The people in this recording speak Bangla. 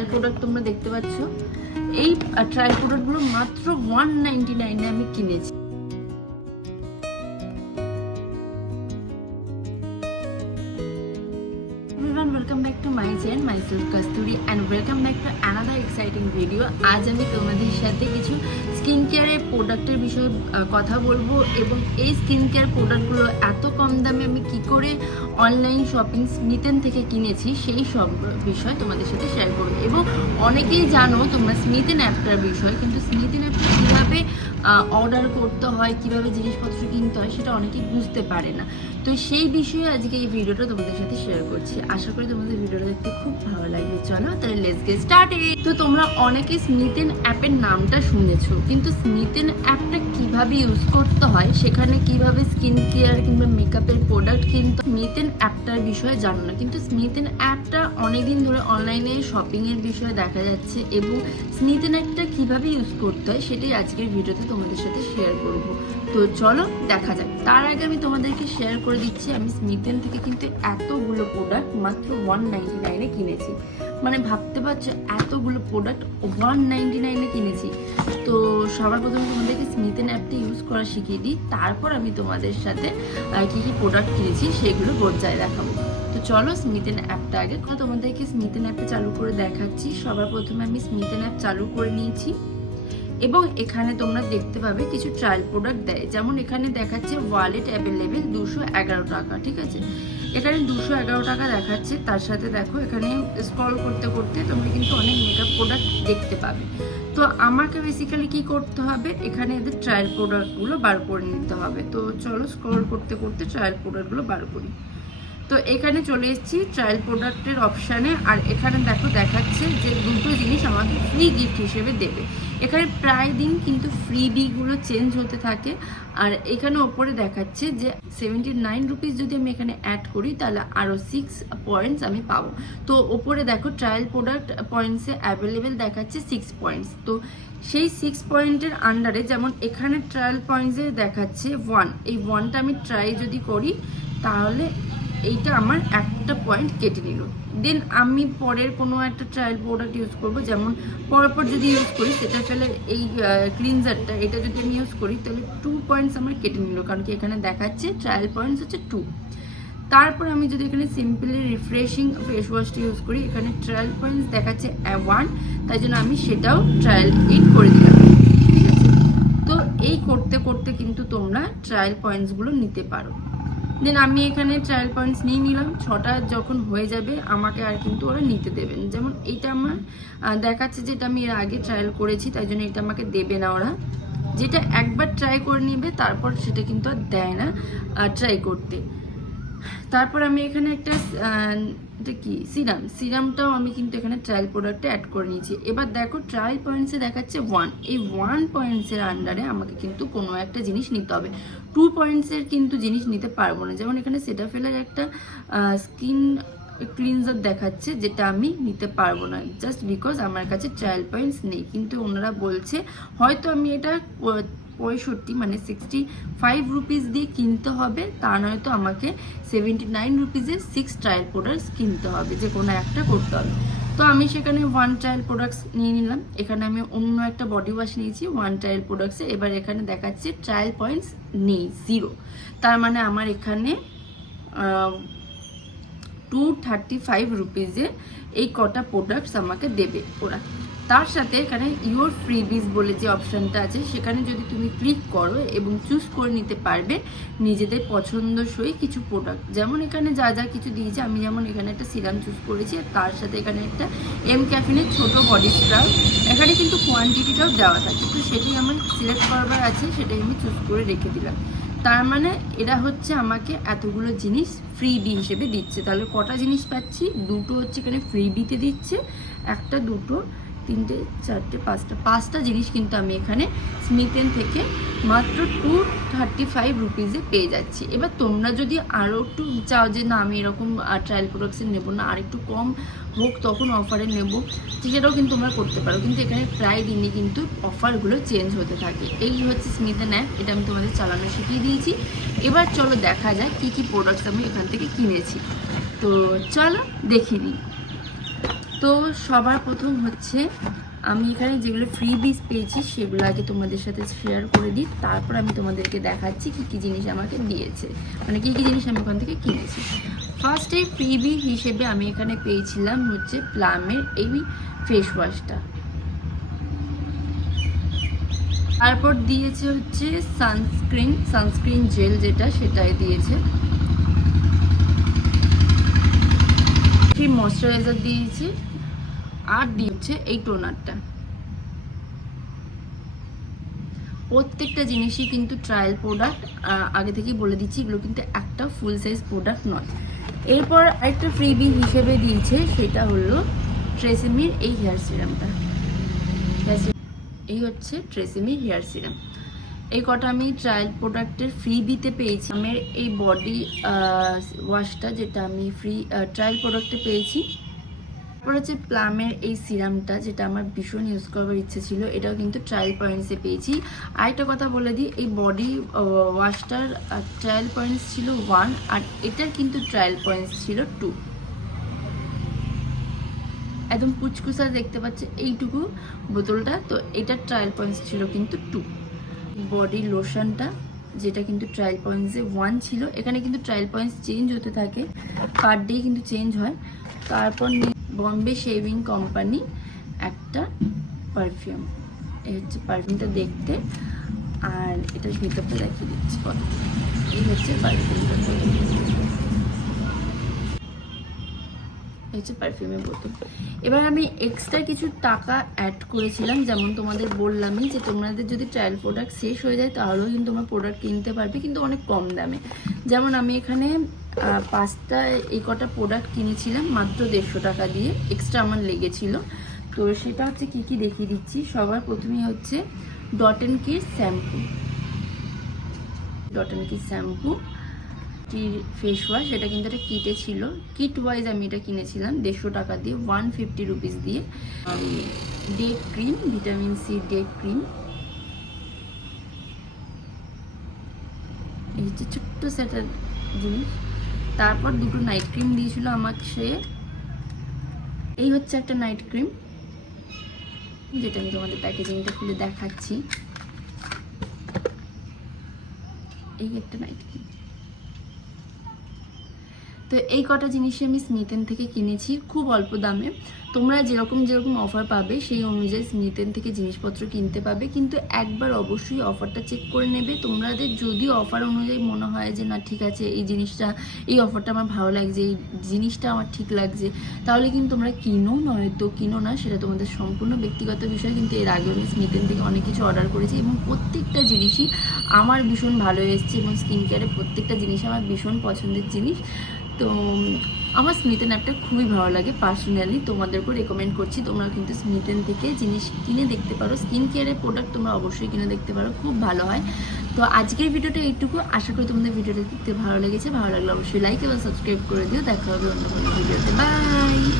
ট্রায়াল প্রোডাক্ট তোমরা দেখতে পাচ্ছ। এই ট্রায়াল প্রোডাক্টগুলো মাত্র 199 আমি কিনেছি। Welcome back to my channel, myself Kasturi, and welcome back to another exciting video. আজ আমি তোমাদের সাথে কিছু স্কিন কেয়ারের প্রোডাক্টের বিষয়ে কথা বলবো এবং এই স্কিন কেয়ার প্রোডাক্টগুলো এত কম দামে আমি কি করে অনলাইন শপিং স্মিথেন থেকে কিনেছি সেই সব বিষয় তোমাদের সাথে শেয়ার করবো। এবং অনেকেই জানো তোমরা স্মিথেন অ্যাপটার বিষয়, কিন্তু স্মিথেন অ্যাপটা কীভাবে অর্ডার করতে হয়, কিভাবে জিনিসপত্র কিনতে হয় সেটা অনেকেই বুঝতে পারে না। তো সেই বিষয়ে আজকে এই ভিডিওটা তোমাদের সাথে শেয়ার করছি। আশা করি তোমাদের ভিডিওটা দেখতে খুব ভালো লাগবে। চলো তাহলে লেটস গেট স্টার্টেড। তো তোমরা অনেকে স্মিথেন অ্যাপের নামটা শুনেছো, কিন্তু স্মিথেন অ্যাপটা কিভাবে ইউজ করতে হয়, সেখানে কিভাবে স্কিন কেয়ার কিংবা মেকআপের প্রোডাক্ট কিনতে, স্মিথেন অ্যাপটার বিষয়ে জানো না। কিন্তু স্মিথেন অ্যাপটা অনেকদিন ধরে অনলাইনে শপিংয়ের বিষয়ে দেখা যাচ্ছে এবং স্মিথেন অ্যাপটা কিভাবে ইউজ করতে হয় সেটাই আজকের ভিডিওতে তোমাদের সাথে শেয়ার করব। তো চলো দেখা যাক। তার আগে আমি তোমাদেরকে শেয়ার করে দিচ্ছি আমি স্মিথেন থেকে কিন্তু এতগুলো প্রোডাক্ট মাত্র 199 কিনেছি। মানে ভাবতে পারছো এতগুলো প্রোডাক্ট 199 কিনেছি। তো সবার প্রথমে তোমাদেরকে স্মিথেন অ্যাপটা ইউজ করা শিখিয়ে দিই, তারপর আমি তোমাদের সাথে কী কী প্রোডাক্ট কিনেছি সেগুলো বোঝায় দেখাবো। তো চলো স্মিথেন অ্যাপটা আগে তোমাদেরকে স্মিথেন অ্যাপে চালু করে দেখাচ্ছি। সবার প্রথমে আমি স্মিথেন অ্যাপ চালু করে নিয়েছি এবং এখানে তোমরা দেখতে পাবে কিছু ট্রায়াল প্রোডাক্ট দেয়। যেমন এখানে দেখাচ্ছে ওয়ালেট অ্যাভেলেবেল 211 টাকা, ঠিক আছে, এখানে 211 টাকা দেখাচ্ছে। তার সাথে দেখো এখানে স্ক্রল করতে করতে তোমরা কিন্তু অনেক মেকআপ প্রোডাক্ট দেখতে পাবে। তো আমাকে বেসিক্যালি কি করতে হবে, এখানে এদের ট্রায়াল প্রোডাক্টগুলো বার করে নিতে হবে। তো চলো স্ক্রল করতে করতে ট্রায়াল প্রোডাক্টগুলো বার করি। তো এখানে চলে এসেছি ট্রায়াল প্রোডাক্টের অপশানে, আর এখানে দেখো দেখাচ্ছে যে দুটো জিনিস আমাকে ফ্রি গিফট হিসেবে দেবে। এখানে প্রায় দিন কিন্তু ফ্রিবিগুলো চেঞ্জ হতে থাকে। আর এখানে ওপরে দেখাচ্ছে যে 79 রুপিস যদি আমি এখানে অ্যাড করি তাহলে আরও 6 পয়েন্টস আমি পাবো। তো ওপরে দেখো ট্রায়াল প্রোডাক্ট পয়েন্টসে অ্যাভেলেবেল দেখাচ্ছে 6 পয়েন্টস। তো সেই 6 পয়েন্টের আন্ডারে যেমন এখানে ট্রায়াল পয়েন্টসে দেখাচ্ছে 1, এই 1টা আমি ট্রাই যদি করি তাহলে এইটা আমার একটা পয়েন্ট কেটে নিল। দেন আমি পরের কোনো একটা ট্রায়াল প্রোডাক্ট ইউজ করব, যেমন পরপর যদি ইউজ করি সেটা ফেলে এই ক্লিনজারটা, এটা যদি আমি ইউজ করি তাহলে 2 পয়েন্টস আমার কেটে নিল, কারণ কি এখানে দেখাচ্ছে ট্রায়াল পয়েন্টস হচ্ছে 2। তারপর আমি যদি এখানে সিম্পলি রিফ্রেশিং ফেস ওয়াশটা ইউজ করি, এখানে ট্রায়াল পয়েন্টস দেখাচ্ছে 1, তাই জন্য আমি সেটাও ট্রায়াল 8 করে দিলাম, ঠিক আছে। তো এই করতে করতে কিন্তু তোমরা ট্রায়াল পয়েন্টসগুলো নিতে পারো। দেন আমি এখানে ট্রায়াল পয়েন্টস নিয়ে নিলাম। 6টা যখন হয়ে যাবে আমাকে আর কিন্তু ওরা নিতে দেবেন। যেমন এটা আমার দেখাচ্ছে যেটা আমি এর আগে ট্রায়াল করেছি, তাই জন্য এটা আমাকে দেবে না ওরা। যেটা একবার ট্রাই করে নিবে তারপর সেটা কিন্তু আর দেয় না ট্রাই করতে। তারপর আমি এখানে একটা এটা কি সিরামটাও আমি কিন্তু এখানে ট্রায়াল প্রোডাক্টে অ্যাড করে নিয়েছি। এবার দেখো ট্রায়াল পয়েন্টসে দেখাচ্ছে 1, এই 1 পয়েন্টসের আন্ডারে আমাকে কিন্তু কোনো একটা জিনিস নিতে হবে। 2 পয়েন্টসের কিন্তু জিনিস নিতে পারবো না। যেমন এখানে সেটাফেলের একটা স্কিন ক্লিনজার দেখাচ্ছে, যেটা আমি নিতে পারবো না জাস্ট বিকজ আমার কাছে ট্রায়াল পয়েন্টস নেই। কিন্তু ওনারা বলছে হয়তো আমি এটা 65 মানে 65 রুপিস দিয়ে কিনতে হবে, তা নয়তো আমাকে 79 রুপিসের 6 ট্রায়াল প্রোডাক্টস কিনতে হবে, যে কোনো একটা করতে হবে। তো আমি সেখানে 1 ট্রায়াল প্রোডাক্টস নিয়ে নিলাম। এখানে আমি অন্য একটা বডি ওয়াশ নিয়েছি 1 ট্রায়াল প্রোডাক্টসে। এবার এখানে দেখাচ্ছে ট্রায়াল পয়েন্টস নেই, 0। তার মানে আমার এখানে 235 রুপিসে এই কটা প্রোডাক্টস আমাকে দেবে ওরা। তার সাথে এখানে ইউর ফ্রিবিজ বলে যে অপশানটা আছে সেখানে যদি তুমি ক্লিক করো এবং চুজ করে নিতে পারবে নিজেদের পছন্দসই কিছু প্রোডাক্ট। যেমন এখানে যা যা কিছু দিয়েছে, আমি যেমন এখানে একটা সিরাম চুজ করেছি, তার সাথে এখানে একটা এম ক্যাফিনের ছোটো বডি স্ক্রাব, এখানে কিন্তু কোয়ান্টিটিটাও দেওয়া থাকে। তো সেটাই আমার সিলেক্ট করবার আছে, সেটাই আমি চুজ করে রেখে দিলাম। তার মানে এরা হচ্ছে আমাকে এতগুলো জিনিস ফ্রিবি হিসেবে দিচ্ছে। তাহলে কটা জিনিস পাচ্ছি, দুটো হচ্ছে এখানে ফ্রিবিতে দিচ্ছে, একটা, দুটো, 3টে, 4টে, 5টা জিনিস কিন্তু আমি এখানে স্মিথেন থেকে মাত্র 235 রুপিসে পেয়ে যাচ্ছি। এবার তোমরা যদি আরও একটু চাও যে না আমি এরকম ট্রায়াল প্রোডাক্টসে নেবো না, আর একটু কম হোক তখন অফারে নেবো, সেটাও কিন্তু তোমরা করতে পারো। কিন্তু এখানে প্রায় দিনই কিন্তু অফারগুলো চেঞ্জ হতে থাকে। এই হচ্ছে স্মিথেন অ্যাপ, এটা আমি তোমাদের চালানো শিখিয়ে দিয়েছি। এবার চলো দেখা যায় কী কী প্রোডাক্টস আমি এখান থেকে কিনেছি। তো চলো দেখিয়ে দিই। তো সবার প্রথম হচ্ছে আমি এখানে যেগুলো ফ্রিবিজ পেয়েছি সেগুলো আগে তোমাদের সাথে শেয়ার করে দিই, তারপর আমি তোমাদেরকে দেখাচ্ছি কী কী জিনিস আমাকে দিয়েছে, মানে কী কী জিনিস আমি ওখান থেকে কিনেছি। ফার্স্টে ফ্রিবি হিসেবে আমি এখানে পেয়েছিলাম হচ্ছে প্লামের এই ফেস ওয়াশটা, তারপর দিয়েছে হচ্ছে সানস্ক্রিন জেল, যেটা সেটাই দিয়েছে, ময়শ্চারাইজার দিয়েছে, আর দিয়েছে এই টোনারটা। প্রত্যেকটা জিনিসই কিন্তু ট্রায়াল প্রোডাক্ট, আগে থেকেই বলে দিচ্ছি এগুলো কিন্তু একটা ফুল সাইজ প্রোডাক্ট নয়। এরপর আরেকটা ফ্রিবি হিসেবে দিয়েছে, সেটা হলো ট্রেসেমির এই হেয়ার সিরামটা। এই হচ্ছে ট্রেসেমির হেয়ার সিরাম। এই কটা আমি ট্রায়াল প্রোডাক্টের ফ্রিবিতে পেয়েছি। আমার এই বডি ওয়াশটা যেটা আমি ট্রায়াল প্রোডাক্টে পেয়েছি। তারপর হচ্ছে প্লামের এই সিরামটা, যেটা আমার ভীষণ ইউজ করবার ইচ্ছে ছিল, এটাও কিন্তু ট্রায়াল পয়েন্টসে পেয়েছি। আরেকটা কথা বলে দিই, এই বডি ওয়াশটার ট্রায়াল পয়েন্টস ছিল 1, আর এটার কিন্তু ট্রায়াল পয়েন্টস ছিল 2। একদম কুচকুচা দেখতে পাচ্ছে এইটুকু বোতলটা, তো এটার ট্রায়াল পয়েন্টস ছিল কিন্তু 2। বডি লোশনটা, যেটা কিন্তু ট্রায়াল পয়েন্টসে 1 ছিল, এখানে কিন্তু ট্রায়াল পয়েন্টস চেঞ্জ হতে থাকে, পার ডে কিন্তু চেঞ্জ হয়। তারপর বম্বে শেভিং কোম্পানি একটা পারফিউম, এই হচ্ছে পারফিউমটা দেখতে, আর এটার ভিতরটা দেখিয়ে দিচ্ছি কত। এই হচ্ছে পারফিউমটা, হচ্ছে পারফিউমের বোতল। এবার আমি এক্সট্রা কিছু টাকা অ্যাড করেছিলাম, যেমন তোমাদের বললামই যে তোমাদের যদি ট্রায়াল প্রোডাক্ট শেষ হয়ে যায় তাহলেও কিন্তু তোমরা প্রোডাক্ট কিনতে পারবে, কিন্তু অনেক কম দামে। যেমন আমি এখানে 5টা এই কটা প্রোডাক্ট কিনেছিলাম মাত্র 150 টাকা দিয়ে, এক্সট্রা আমার লেগেছিল। তো সেটা হচ্ছে কী কী দেখিয়ে দিচ্ছি। সবার প্রথমেই হচ্ছে dot and key shampoo, face wash, এটা কিন্তু একটা কিটে ছিল, কিট ওয়াইজ আমি এটা কিনেছিলাম 150 টাকা দিয়ে, 150 রুপিস দিয়ে। Day cream, vitamin C day cream, এই হচ্ছে ছোট্ট সেটার জিনিস। তারপর 2টো নাইট ক্রিম দিয়েছিল আমাকে সে, এই হচ্ছে একটা নাইট ক্রিম, যেটা আমি তোমাদের প্যাকেজিংটা খুলে দেখাচ্ছি। এই একটা নাইট ক্রিম। তো এই কটা জিনিসই আমি স্মিথেন থেকে কিনেছি খুব অল্প দামে। তোমরা যেরকম অফার পাবে সেই অনুযায়ী স্মিথেন থেকে জিনিসপত্র কিনতে পাবে, কিন্তু একবার অবশ্যই অফারটা চেক করে নেবে। তোমাদের যদি অফার অনুযায়ী মনে হয় যে না ঠিক আছে এই অফারটা আমার ভালো লাগছে, এই জিনিসটা আমার ঠিক লাগছে, তাহলে কিন্তু তোমরা কিনো, নয়তো কিনো না, সেটা তোমাদের সম্পূর্ণ ব্যক্তিগত বিষয়। কিন্তু এর আগে আমি স্মিথেন থেকে অনেক কিছু অর্ডার করেছি এবং প্রত্যেকটা জিনিসই আমার ভীষণ ভালো এসেছে, এবং স্কিন কেয়ারের প্রত্যেকটা জিনিস আমার ভীষণ পছন্দের জিনিস। তো আমার স্মিথেন অ্যাপটা খুবই ভালো লাগে পার্সোনালি, তোমাদেরকেও রেকমেন্ড করছি তোমরা কিন্তু স্মিথেন থেকে জিনিস কিনে দেখতে পারো। স্কিন কেয়ারের প্রোডাক্ট তোমরা অবশ্যই কিনে দেখতে পারো, খুব ভালো হয়। তো আজকের ভিডিওটা এইটুকু, আশা করি তোমাদের ভিডিওটা দেখতে ভালো লেগেছে। ভালো লাগলে অবশ্যই লাইক এবং সাবস্ক্রাইব করে দিও। দেখা হবে অন্য কোনো ভিডিওতে, বাই।